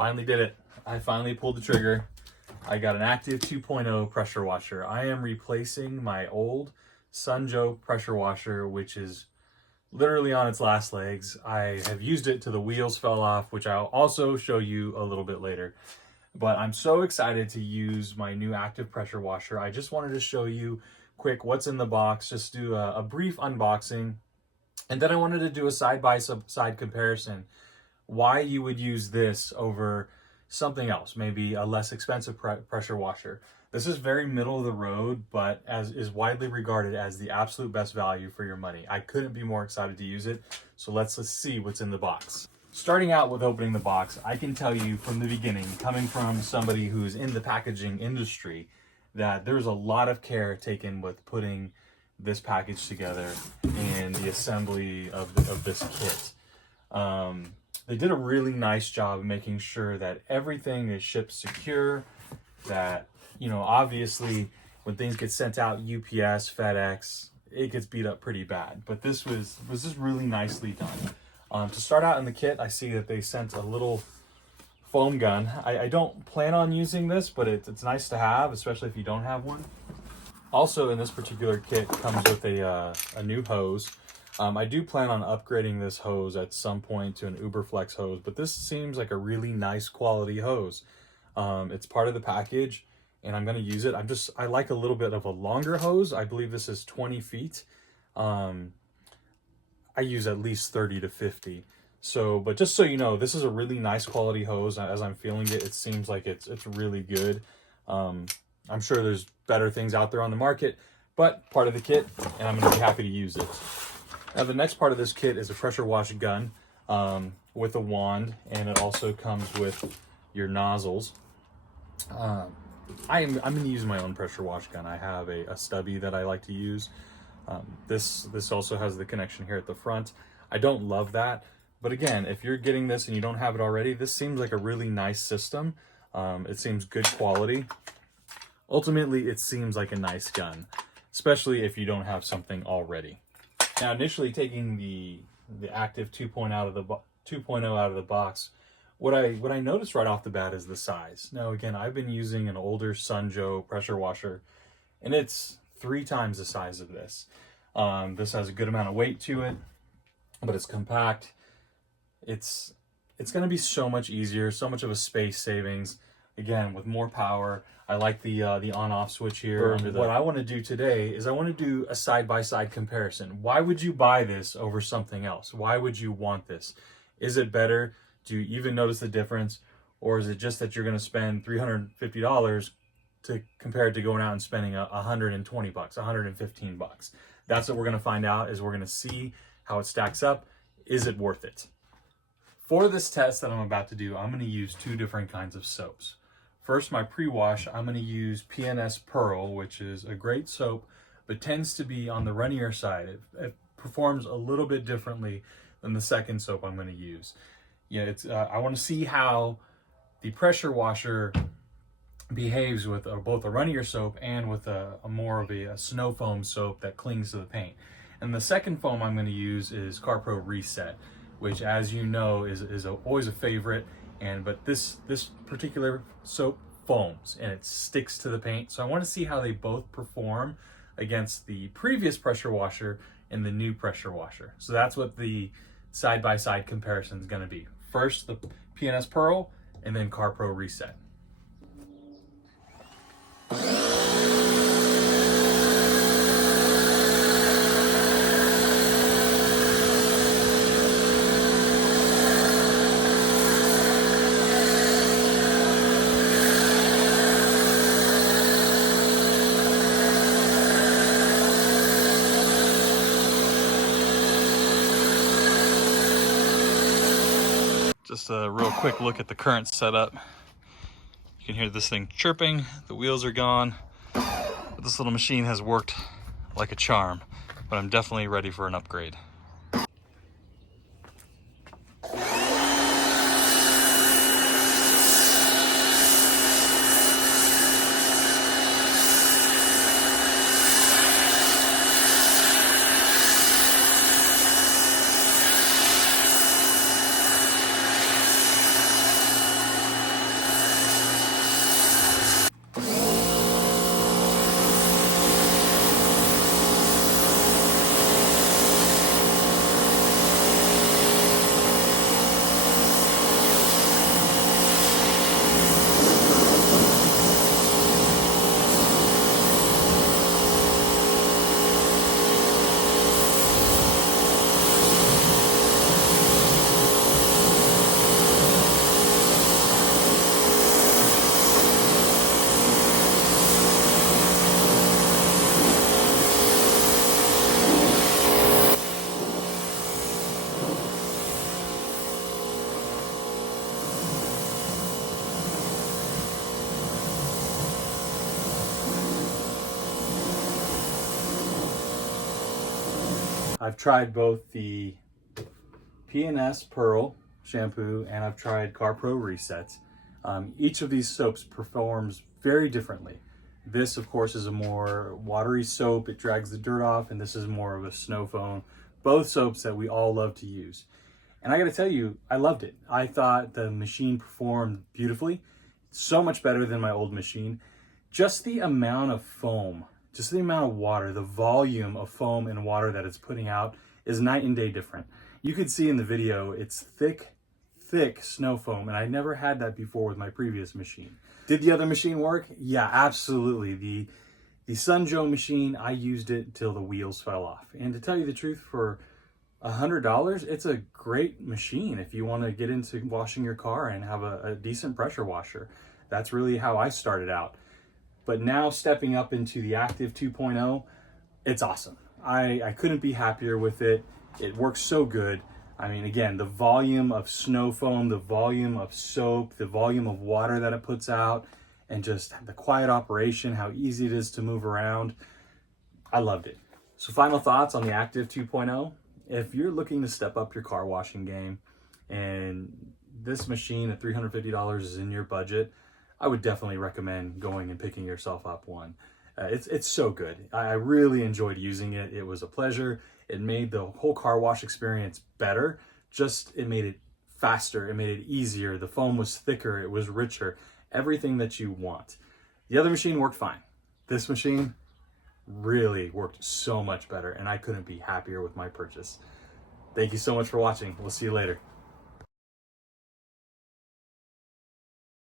finally did it. I finally pulled the trigger. I got an active 2.0 pressure washer. I am replacing my old SunJoe pressure washer, which is literally on its last legs. I have used it till the wheels fell off, which I'll also show you a little bit later. But I'm so excited to use my new active pressure washer. I just wanted to show you quick what's in the box, just do a brief unboxing. And then I wanted to do a side-by-side comparison. Why you would use this over something else, maybe a less expensive pressure washer. This is very middle of the road, but is widely regarded as the absolute best value for your money. I couldn't be more excited to use it. So let's see what's in the box. Starting out with opening the box, I can tell you from the beginning, coming from somebody who's in the packaging industry, that there's a lot of care taken with putting this package together and the assembly of this kit. They did a really nice job of making sure that everything is shipped secure, that, you know, obviously when things get sent out, UPS, FedEx, it gets beat up pretty bad. But this was just really nicely done. To start out in the kit, I see that they sent a little foam gun. I don't plan on using this, but it's nice to have, especially if you don't have one. Also in this particular kit comes with a new hose. I do plan on upgrading this hose at some point to an Uberflex hose, but this seems like a really nice quality hose. It's part of the package and I'm going to use it. I like a little bit of a longer hose. I believe this is 20 feet. I use at least 30 to 50. So, but just so you know, this is a really nice quality hose. As I'm feeling it, it seems like it's really good. I'm sure there's better things out there on the market, but part of the kit, and I'm going to be happy to use it. Now, the next part of this kit is a pressure wash gun with a wand, and it also comes with your nozzles. I'm going to use my own pressure wash gun. I have a stubby that I like to use. This also has the connection here at the front. I don't love that, but again, if you're getting this and you don't have it already, this seems like a really nice system. It seems good quality. Ultimately, it seems like a nice gun, especially if you don't have something already. Now, initially taking the active 2.0 out of the box, what I noticed right off the bat is the size. Now, again, I've been using an older SunJoe pressure washer, and it's 3 times the size of this. This has a good amount of weight to it, but it's compact. It's going to be so much easier, so much of a space savings. Again, with more power. I like the on-off switch here. What I want to do today is I want to do a side-by-side comparison. Why would you buy this over something else? Why would you want this? Is it better? Do you even notice the difference? Or is it just that you're going to spend $350 compared to going out and spending $120, $115? That's what we're going to find out, is we're going to see how it stacks up. Is it worth it? For this test that I'm about to do, I'm going to use 2 different kinds of soaps. First, my pre-wash, I'm going to use PNS Pearl, which is a great soap, but tends to be on the runnier side. It performs a little bit differently than the second soap I'm going to use. Yeah, I want to see how the pressure washer behaves with both a runnier soap and with a more of a snow foam soap that clings to the paint. And the second foam I'm going to use is CARPRO Reset, which, as you know, is always a favorite. But this particular soap foams and it sticks to the paint. So I want to see how they both perform against the previous pressure washer and the new pressure washer. So that's what the side-by-side comparison is going to be. First, the PNS Pearl, and then CARPRO Reset. Just a real quick look at the current setup. You can hear this thing chirping, the wheels are gone. But this little machine has worked like a charm, but I'm definitely ready for an upgrade. I've tried both the P&S Pearl shampoo and I've tried CARPRO resets. Each of these soaps performs very differently. This, of course, is a more watery soap. It drags the dirt off, and this is more of a snow foam. Both soaps that we all love to use. And I gotta tell you, I loved it. I thought the machine performed beautifully, so much better than my old machine. Just the amount of foam, just the amount of water, the volume of foam and water that it's putting out is night and day different. You could see in the video, it's thick snow foam, and I never had that before with my previous machine. Did the other machine work? Yeah, absolutely. The SunJoe machine, I used it till the wheels fell off. And to tell you the truth, for $100, it's a great machine if you want to get into washing your car and have a decent pressure washer. That's really how I started out. But now stepping up into the Active 2.0, it's awesome. I couldn't be happier with it. It works so good. I mean, again, the volume of snow foam, the volume of soap, the volume of water that it puts out, and just the quiet operation, how easy it is to move around. I loved it. So final thoughts on the Active 2.0. If you're looking to step up your car washing game and this machine at $350 is in your budget, I would definitely recommend going and picking yourself up one. It's so good. I really enjoyed using it. It was a pleasure. It made the whole car wash experience better. It made it faster. It made it easier. The foam was thicker. It was richer. Everything that you want. The other machine worked fine. This machine really worked so much better, and I couldn't be happier with my purchase. Thank you so much for watching. We'll see you later.